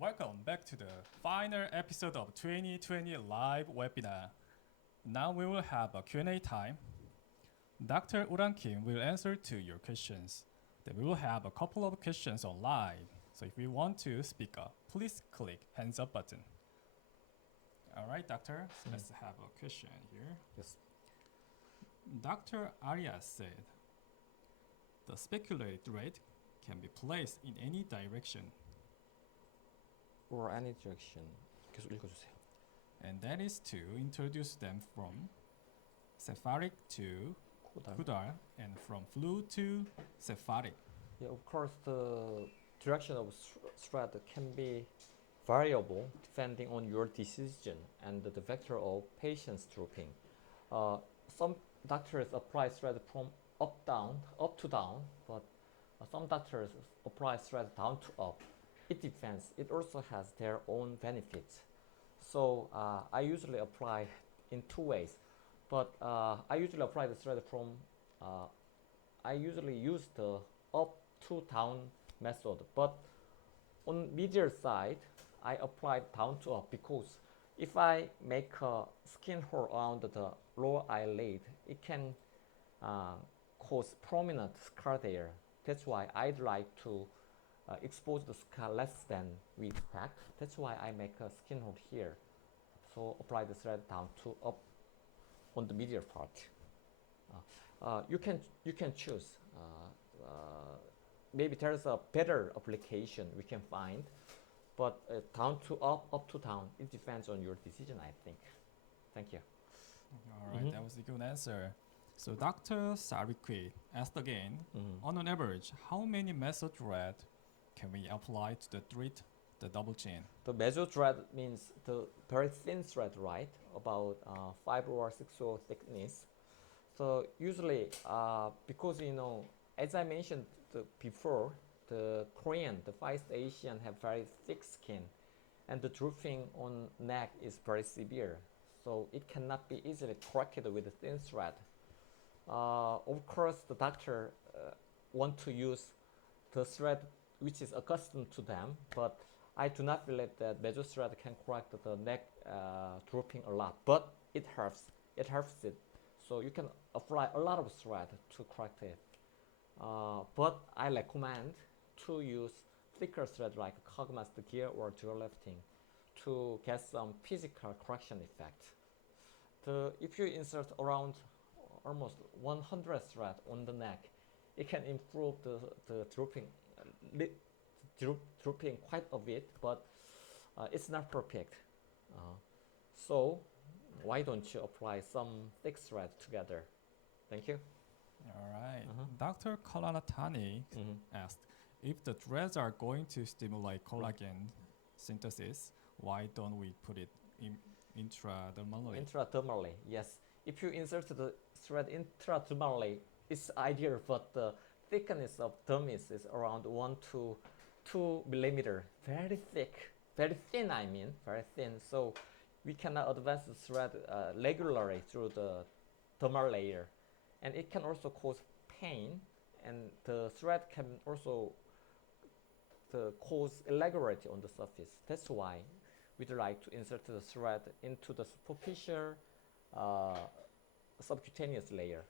welcome back to the final episode of 2020 live webinar. Now we will have a Q&A time. Dr. Uran Kim will answer to your questions. Then we will have a couple of questions online. So if you want to speak up, please click hands up button. All right, doctor, so let's have a question here. Yes. Dr. Arya said, the speculate rate can be placed in any direction, or any direction. 계속 읽어주세요. and that is to introduce them from cephalic to caudal and from flu to cephalic. Yeah, of course, the direction of thread can be variable depending on your decision and the vector of patient's drooping. Some doctors apply thread from up to down, but some doctors apply thread down to up. It depends. It also has their own benefits. So I usually apply in two ways, but I usually apply the thread from, I usually use the up to down method, but on medial side, I apply down to up because if I make a skin hole around the lower eyelid, it can cause prominent scar there. That's why I'd like to expose the scar less than we expect. That's why I make a skin hole here. So apply the thread down to up on the medial part. You can choose. Maybe there's a better application we can find, but down to up to down, it depends on your decision, I think. Thank you. All right, that was a good answer. So Dr. Sarikwi asked again, on an average, how many meso thread can we apply to treat the double chin? The meso thread means the very thin thread, right? About 5 or 6 or thickness. So usually, because as I mentioned before, the Korean, the Far East Asian have very thick skin, and the drooping on neck is very severe. So it cannot be easily corrected with a thin thread. Of course, the doctor want to use the thread which is accustomed to them, but I do not believe that meso thread can correct the neck drooping a lot, but it helps. It helps it. So you can apply a lot of thread to correct it. But I recommend to use thicker thread like Cogmaster gear or dual lifting to get some physical correction effect. If you insert around almost 100 thread on the neck, it can improve the drooping, drooping quite a bit, but it's not perfect. So why don't you apply some thick thread together? Thank you. All right. Dr. Kalanatani asked, if the threads are going to stimulate collagen synthesis, why don't we put it intradermally? Intradermally, yes. If you insert the thread intradermally, it's ideal, but the thickness of dermis is around 1 to 2 millimeter. Very thick, very thin, I mean, very thin. So we cannot advance the thread regularly through the dermal layer. And it can also cause pain, and the thread can also cause irregularity on the surface. That's why we'd like to insert the thread into the superficial subcutaneous layer.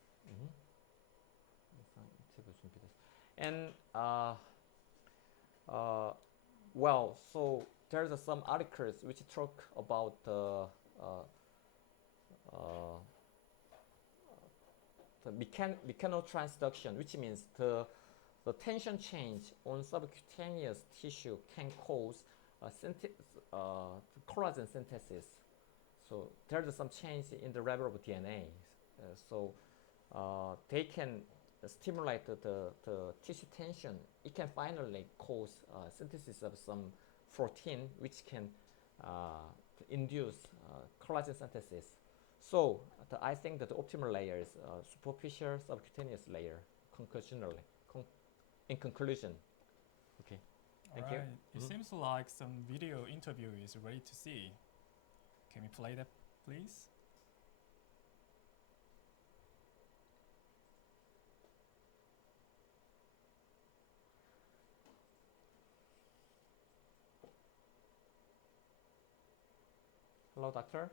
And well, so there's some articles which talk about the mechanotransduction, which means the tension change on subcutaneous tissue can cause collagen synthesis. So there's some change in the level of DNA. So they can stimulate the tissue tension. It can finally cause synthesis of some protein, which can induce collagen synthesis. So I think that the optimal layer is superficial subcutaneous layer. In conclusion, okay. Thank you. It seems like some video interview is ready to see. Can we play that, please? Hello, doctor.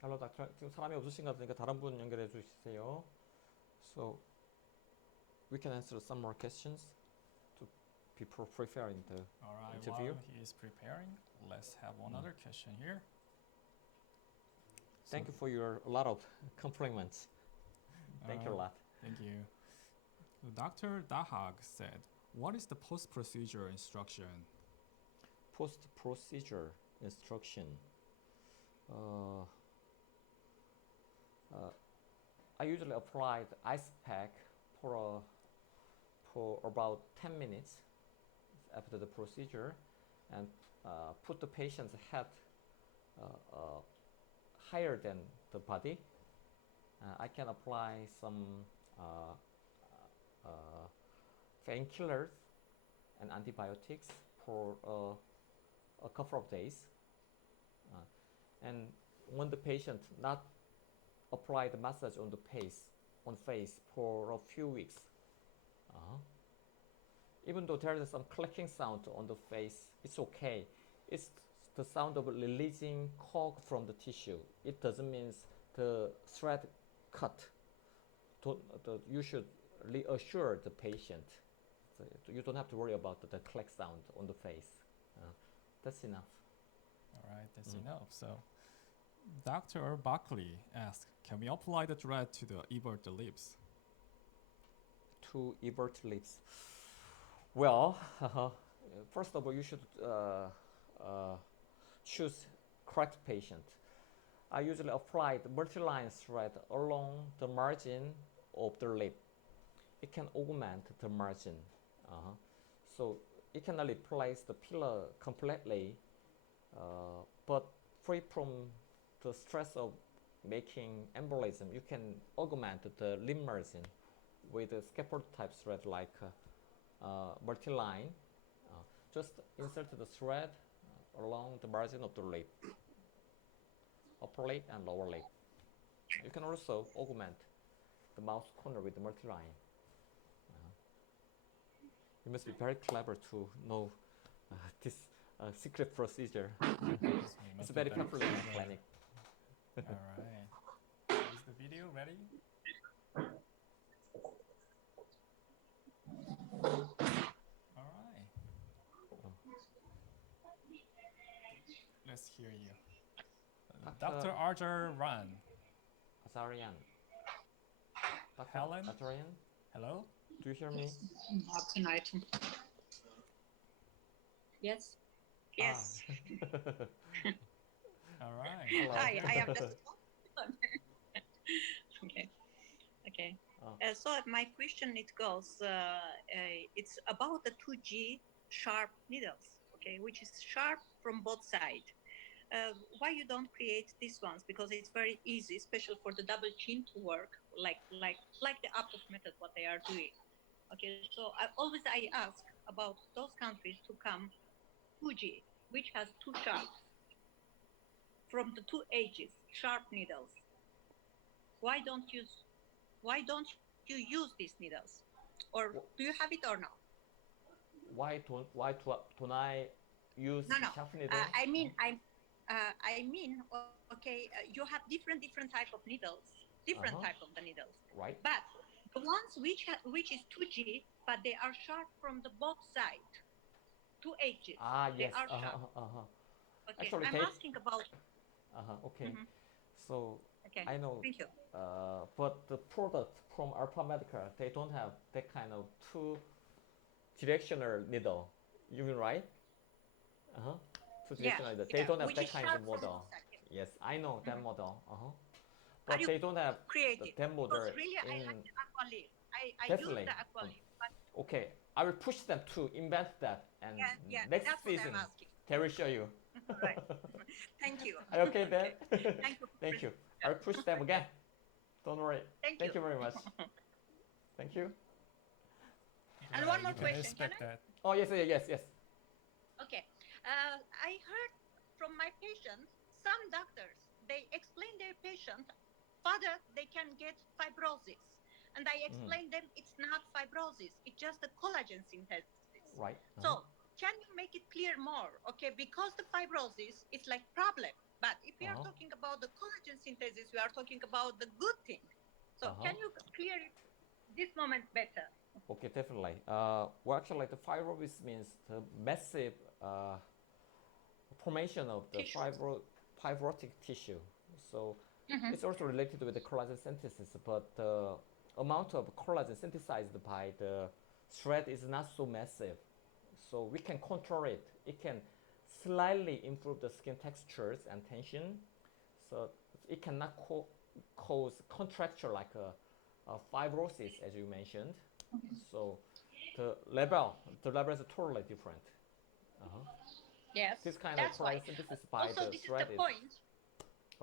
Hello, doctor. 지금 사람이 없으신 것 같으니까 다른 분 연결해 주세요. So we can answer some more questions to be preparing the All right, interview. while he is preparing, let's have another question here. Thank you for your a lot of compliments. Thank you a lot. Thank you. Dr. Dahag said, what is the post-procedure instruction? Post-procedure instruction. I usually apply the ice pack for about 10 minutes after the procedure and put the patient's head higher than the body. I can apply some painkillers and antibiotics for a couple of days. And when the patient not apply the massage on the face for a few weeks, even though there is some clicking sound on the face, it's okay. It's the sound of releasing cork from the tissue. It doesn't mean the thread cut. You should reassure the patient. So you don't have to worry about the click sound on the face. That's enough. All right, that's enough. So, Dr. Buckley asked, can we apply the thread to the evert lips? To evert lips. Well, first of all, you should choose correct patient. I usually apply the multiline thread along the margin of the lip. It can augment the margin. So it cannot replace the pillar completely, but free from the stress of making embolism, you can augment the lip margin with a scaffold type thread like multiline. Just insert the thread along the margin of the lip, upper lip and lower lip. You can also augment the mouth corner with the multiline. You must be very clever to know this secret procedure. It's very popular in the clinic. All right. Is the video ready? All right. Let's hear you. Dr. Arjar Ran. Azarian. Dr. Helen? Azarian, Hello? do you hear me? Tonight. Yes. Yes. All right. Hello. I am just. Okay. Okay. So my question it goes. It's about the 2G sharp needles. Okay, which is sharp from both sides. Why you don't create these ones? Because it's very easy, especially for the double chin to work, like the Aptos method, what they are doing. Okay, so I ask about those countries to come 2G, which has two sharps from the two edges, sharp needles. Why don't you use these needles, or do you have it or not? Why don't I use sharp needle? I mean, okay, you have different type of needles, type of the needles. Right. But the ones which is 2G, but they are sharp from the both sides, two edges. Yes. They are sharp. Okay. Actually, I'm asking about. Okay. So Okay. I know. Thank you. But the product from ALFA MEDICAL, they don't have that kind of two directional needle. You mean right? Two directional needle. They don't have that kind of model. Yes, I know that model. But they don't have that model. Because really, I like the aqua leaf. I Definitely. use the aqua leaf. But okay, I will push them to invent that, and next that's season what I'm asking. they will show you. Right. Thank you. Are you okay then? Thank you. Thank you. I'll push them again. Don't worry. Thank you very much. Thank you. And one more You can question, expect can I? that. Oh yes. Okay. I heard from my patients, some doctors, they explain patient, further they can get fibrosis. And I explained them it's not fibrosis, it's just the collagen synthesis. Right. So can you make it clear more? Okay, because the fibrosis is like problem, but if we are talking about the collagen synthesis, we are talking about the good thing. So can you clear it this moment better? Okay, definitely. Well, actually, the fibrosis means the massive formation of the fibrotic tissue. So it's also related with the collagen synthesis, but the amount of collagen synthesized by the thread is not so massive. So we can control it. It can slightly improve the skin textures and tension. So it cannot cause contracture like a fibrosis, as you mentioned. So the level is totally different. Yes, This kind that's of collagen synthesis by also, the this is thread the point.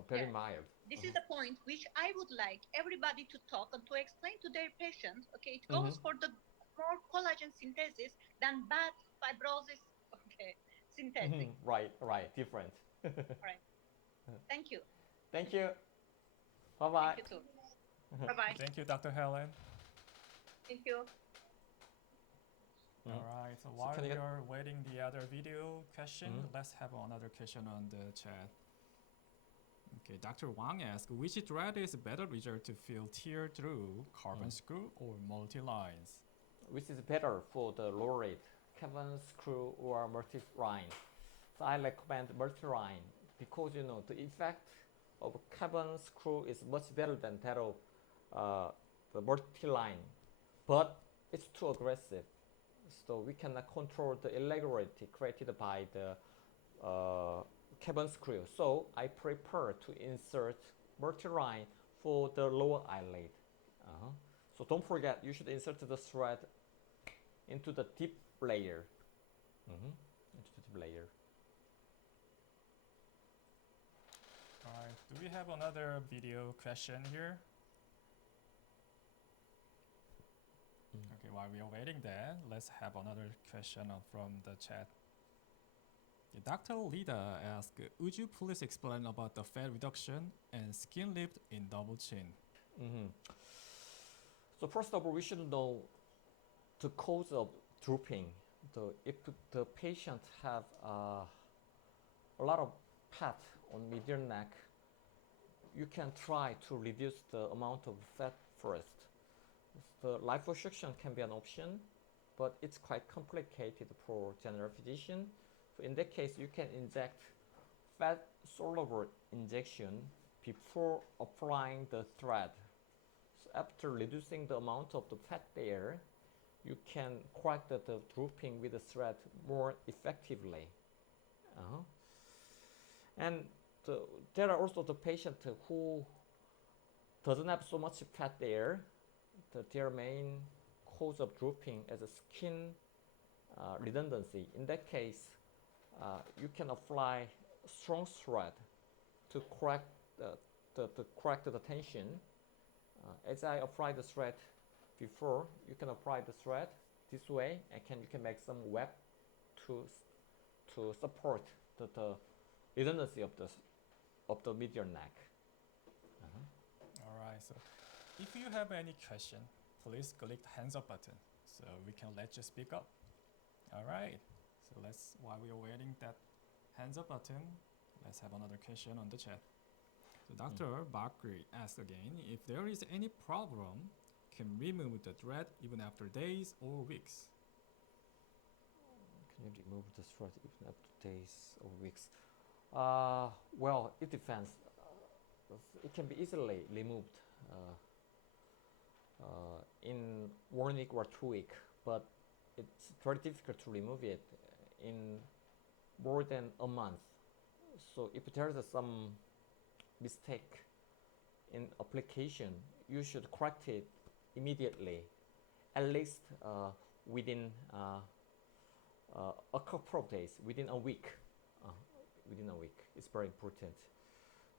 very mild. This is the point which I would like everybody to talk and to explain to their patients. Okay, it goes for the more collagen synthesis than bad fibrosis. Okay, synthesis. Right, different. Right. Thank you. Thank you. Bye bye. Thank you too. Bye bye. Thank you, Dr. Helen. Thank you. All right. So while can we you are waiting the other video question, let's have another question on the chat. Okay, Dr. Wang asked, which thread is better result to fill tear through carbon screw or multi-lines? Which is better for the low rate, carbon screw or multi-line? So I recommend multi-line because the effect of carbon screw is much better than that of the multi-line, but it's too aggressive. So we cannot control the irregularity created by the carbon screw. So I prefer to insert multi-line for the lower eyelid. So don't forget, you should insert the thread into the deep layer. Into the deep layer. All right. Do we have another video question here? Okay, while we are waiting there, let's have another question from the chat. Dr. Lida asked, would you please explain about the fat reduction and skin lift in double chin? So first of all, we should know the cause of drooping. If the patient have a lot of fat on median neck, you can try to reduce the amount of fat first. The liposuction can be an option, but it's quite complicated for general physician. So in that case, you can inject fat soluble injection before applying the thread. So after reducing the amount of the fat there, you can correct the drooping with the thread more effectively. And there are also the patients who doesn't have so much fat there. Their main cause of drooping is a skin redundancy. In that case, you can apply strong thread to correct the tension. As I apply the thread before, you can apply the thread this way, and you can make some web to support the redundancy of the median neck. All right. So if you have any question, please click the hands up button so we can let you speak up. All right. So while we are waiting that hands up button, let's have another question on the chat. So Dr. Bakri asked again, if there is any problem, can remove the thread even after days or weeks? Can you remove the thread even after days or weeks? Well, it depends. It can be easily removed in 1 week or 2 weeks, but it's very difficult to remove it in more than a month. So if there is some mistake in application, you should correct it immediately, at least within a couple of days, within a week. Within a week, it's very important.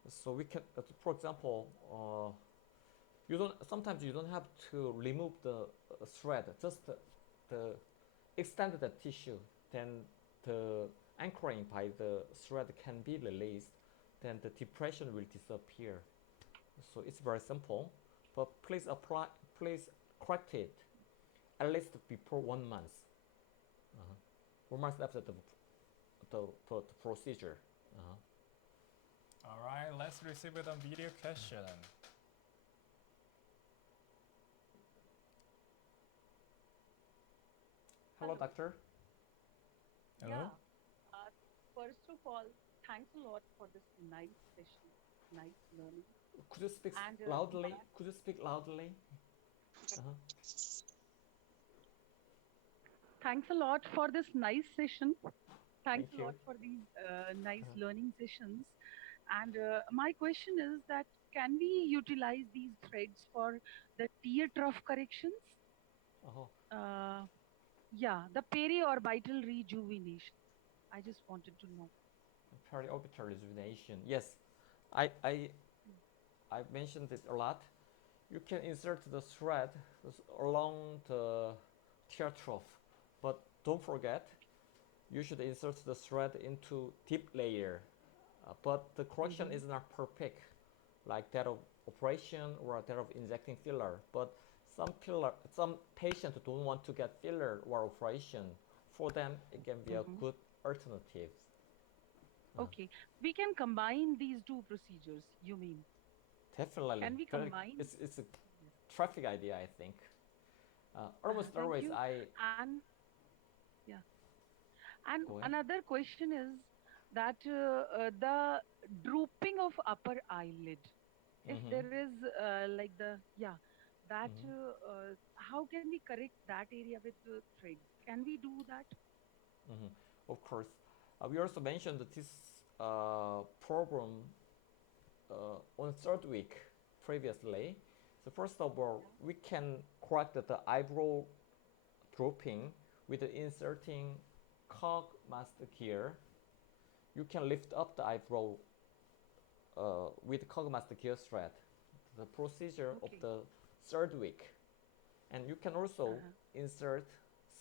So we can, for example, sometimes you don't have to remove the thread, just the extend the tissue, then the anchoring by the thread can be released, then the depression will disappear. So it's very simple, but please correct it at least before 1 month. 1 month after the procedure. All right, let's receive it on video question. Hello, doctor. Hello? Yeah. First of all, thanks a lot for this nice session, nice learning. Could you speak And loudly? Could you speak loudly? thanks a lot for this nice session. Thanks Thank a you. lot for these nice learning sessions. And my question is that can we utilize these threads for the tear trough corrections? Uh-huh. Yeah, the periorbital rejuvenation. I just wanted to know. Periorbital rejuvenation. Yes, I've mentioned it a lot. You can insert the thread along the tear trough, but don't forget, you should insert the thread into deep layer. But the correction is not perfect, like that of operation or that of injecting filler. But some patients don't want to get filler or operation. For them, it can be a good alternative. Okay, we can combine these two procedures, you mean? Definitely. Can we combine? It's a traffic idea, I think. Almost Thank always you. I And yeah, and go ahead. another question is that the drooping of upper eyelid, if Mhm. there is like the yeah, that how can we correct that area with the threads? Can we do that? Mhm. Of course. We also mentioned that this problem on third week previously. So first of all, we can correct the eyebrow drooping with inserting cog master gear. You can lift up the eyebrow with cog master gear thread. The procedure of Okay. the third week, and you can also insert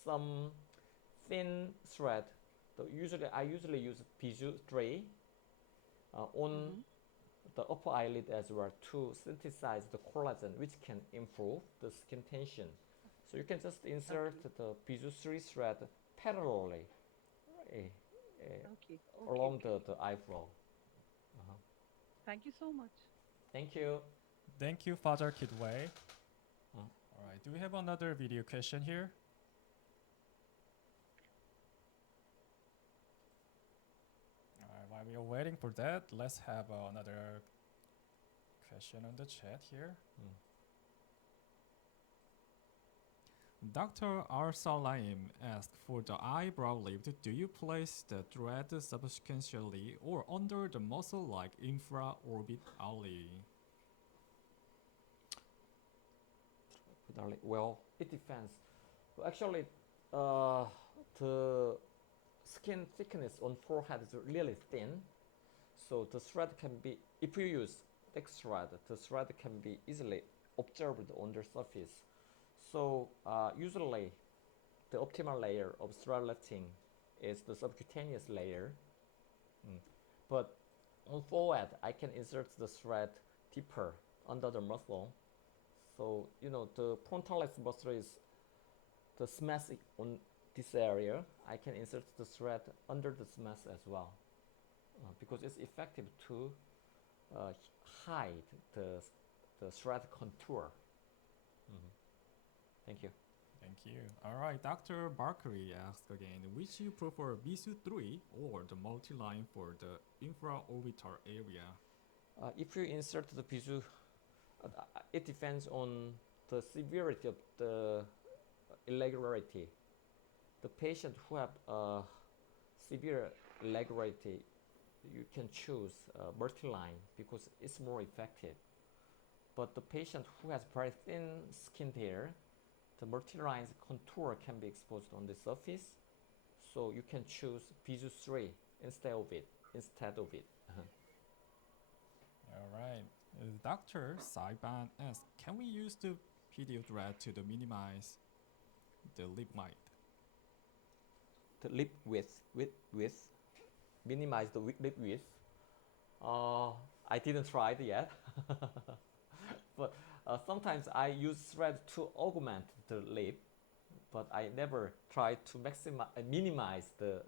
some thin thread. I usually use bijou 3 on the upper eyelid as well to synthesize the collagen, which can improve the skin tension. So you can just insert the bijou 3 thread parallelly along the eyebrow. Thank you so much. Thank you. Thank you, Father Kidway. All right, do we have another video question here? All right, while we are waiting for that, let's have another question on the chat here. Dr. R. Salim asked, for the eyebrow lift, do you place the thread subsequentially or under the muscle like infraorbitally? Well, it depends. Actually, the skin thickness on forehead is really thin, so the thread can be, if you use thick thread, the thread can be easily observed on the surface. So usually the optimal layer of thread lifting is the subcutaneous layer. But on forehead, I can insert the thread deeper under the muscle. So the frontalis muscle is the smash on this area. I can insert the thread under the smash as well, because it's effective to hide the thread contour. Thank you. Thank you. All right, Dr. Barkery asked again, which you prefer, BISU 3 or the multiline for the infraorbital area? If you insert the bijou, it depends on the severity of the irregularity. The patient who have severe irregularity, you can choose multiline because it's more effective. But the patient who has very thin skin hair, the multiline's contour can be exposed on the surface, so you can choose bijou 3 instead of it. All right. Dr. Saiban asked, can we use the PDO thread to minimize the lip mite? The lip width, minimize the lip width. I didn't try it yet. but sometimes I use thread to augment the lip, but I never try to minimize the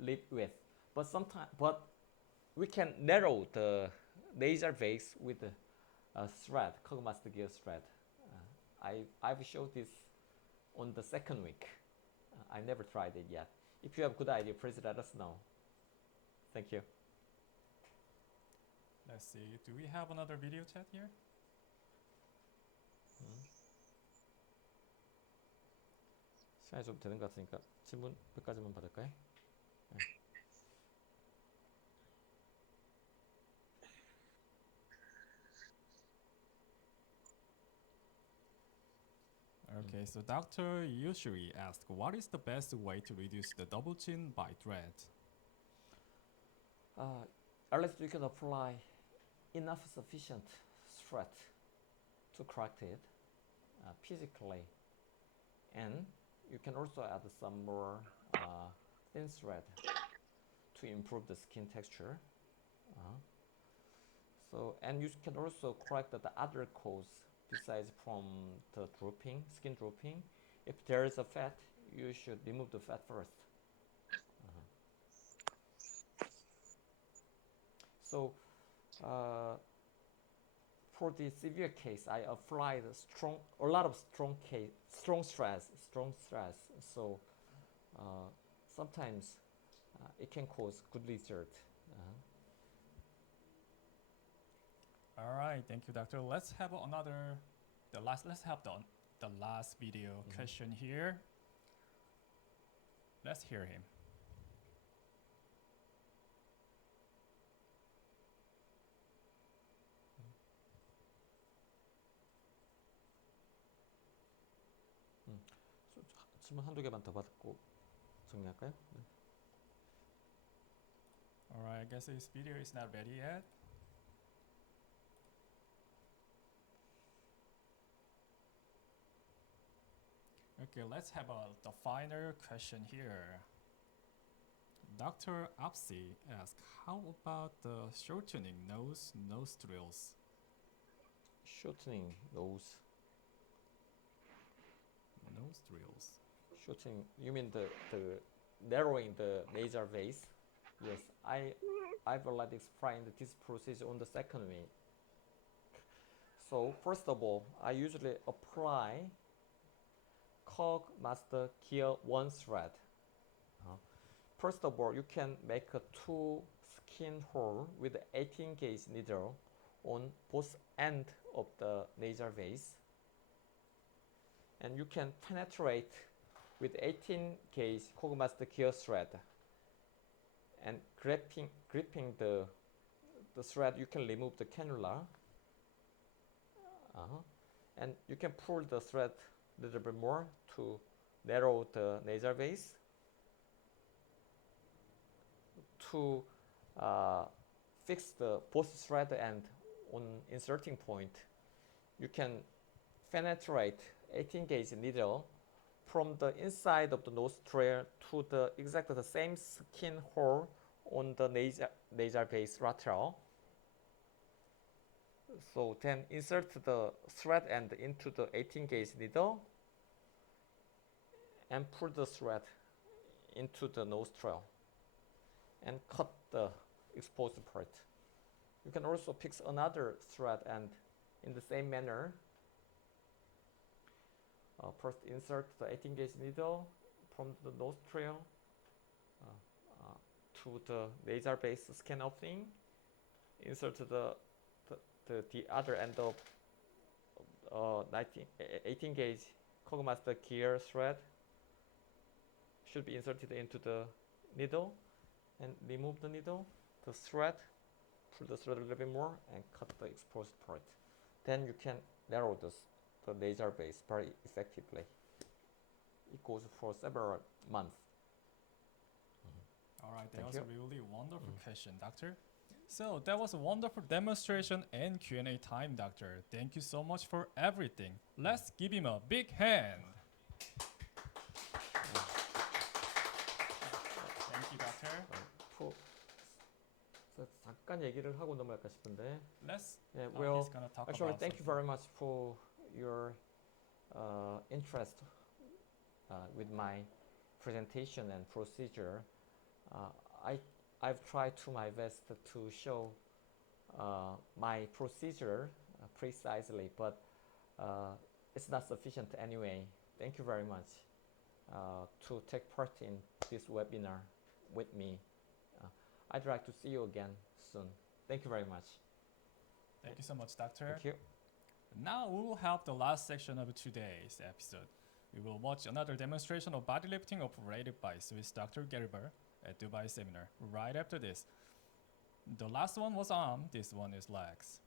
lip width. But sometimes, but we can narrow the laser base with a thread, Kogomaster gear thread. I've showed this on the second week. I never tried it yet. If you have a good idea, please let us know. Thank you. Let's see. Do we have another video chat here? 시간이 좀 되는 것 같으니까 질문 몇 가지만 받을까요? 네. Okay, so Dr. usually asks, what is the best way to reduce the double chin by thread? Unless you can apply enough sufficient thread to correct it physically, and you can also add some more thin thread to improve the skin texture. So, and you can also correct the other cause besides from the drooping, skin drooping. If there is a fat, you should remove the fat first. So, for the severe case, I applied a lot of strong stress. So, sometimes it can cause good result. All right, thank you, doctor. Let's have let's have the last video question here. Let's hear him. 질문 한두 개만 더 받고 정리할까요? 네. All right, I guess this video is not ready yet. Okay, let's have the final question here. Dr. Apsi asks, how about the shortening nose drills? Shortening nose. Nose drills. Shortening, you mean the narrowing the nasal base? Yes, I've already explained this process on the second week. So first of all, I usually apply Collagen Gear 1 thread. First of all, you can make a 2 skin hole with 18 gauge needle on both ends of the nasal base, and you can penetrate with 18 gauge Collagen Gear thread, and gripping the thread, you can remove the cannula, and you can pull the thread a little bit more to narrow the nasal base. To fix the both thread and on inserting point, you can penetrate 18 gauge needle from the inside of the nostril to the exactly the same skin hole on the nasal base lateral. So then insert the thread end into the 18 gauge needle and pull the thread into the nostril and cut the exposed part. You can also pick another thread and in the same manner, first insert the 18 gauge needle from the nostril to the nasal base skin opening, insert the other end of 18 gauge Collagen Gear thread should be inserted into the needle, and remove the needle, the thread, pull the thread a little bit more and cut the exposed part. Then you can narrow the nasal base very effectively. It goes for several months. All right, that was a really wonderful question, doctor. So that was a wonderful demonstration and Q&A time, doctor. Thank you so much for everything. Let's give him a big hand. Thank you, doctor. 그래서 잠깐 얘기를 하고 넘어갈까 싶은데. Let's. Yeah, He's well, gonna talk actually, about thank you something. very much for your interest with my presentation and procedure. Uh, I I've tried to my best to show my procedure precisely, but it's not sufficient anyway. Thank you very much to take part in this webinar with me. I'd like to see you again soon. Thank you very much. Thank you so much, Doctor. Thank you. Now we will have the last section of today's episode. We will watch another demonstration of body lifting operated by Swiss Dr. Gerber at Dubai seminar right after this. The last one was arm, this one is legs.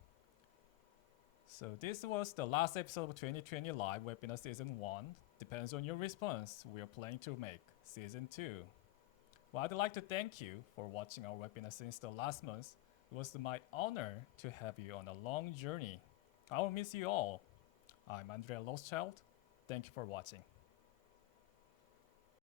So this was the last episode of 2020 Live Webinar Season 1. Depends on your response, we are planning to make Season 2. Well, I'd like to thank you for watching our webinar since the last month. It was my honor to have you on a long journey. I will miss you all. I'm Andrea Lostchild. Thank you for watching.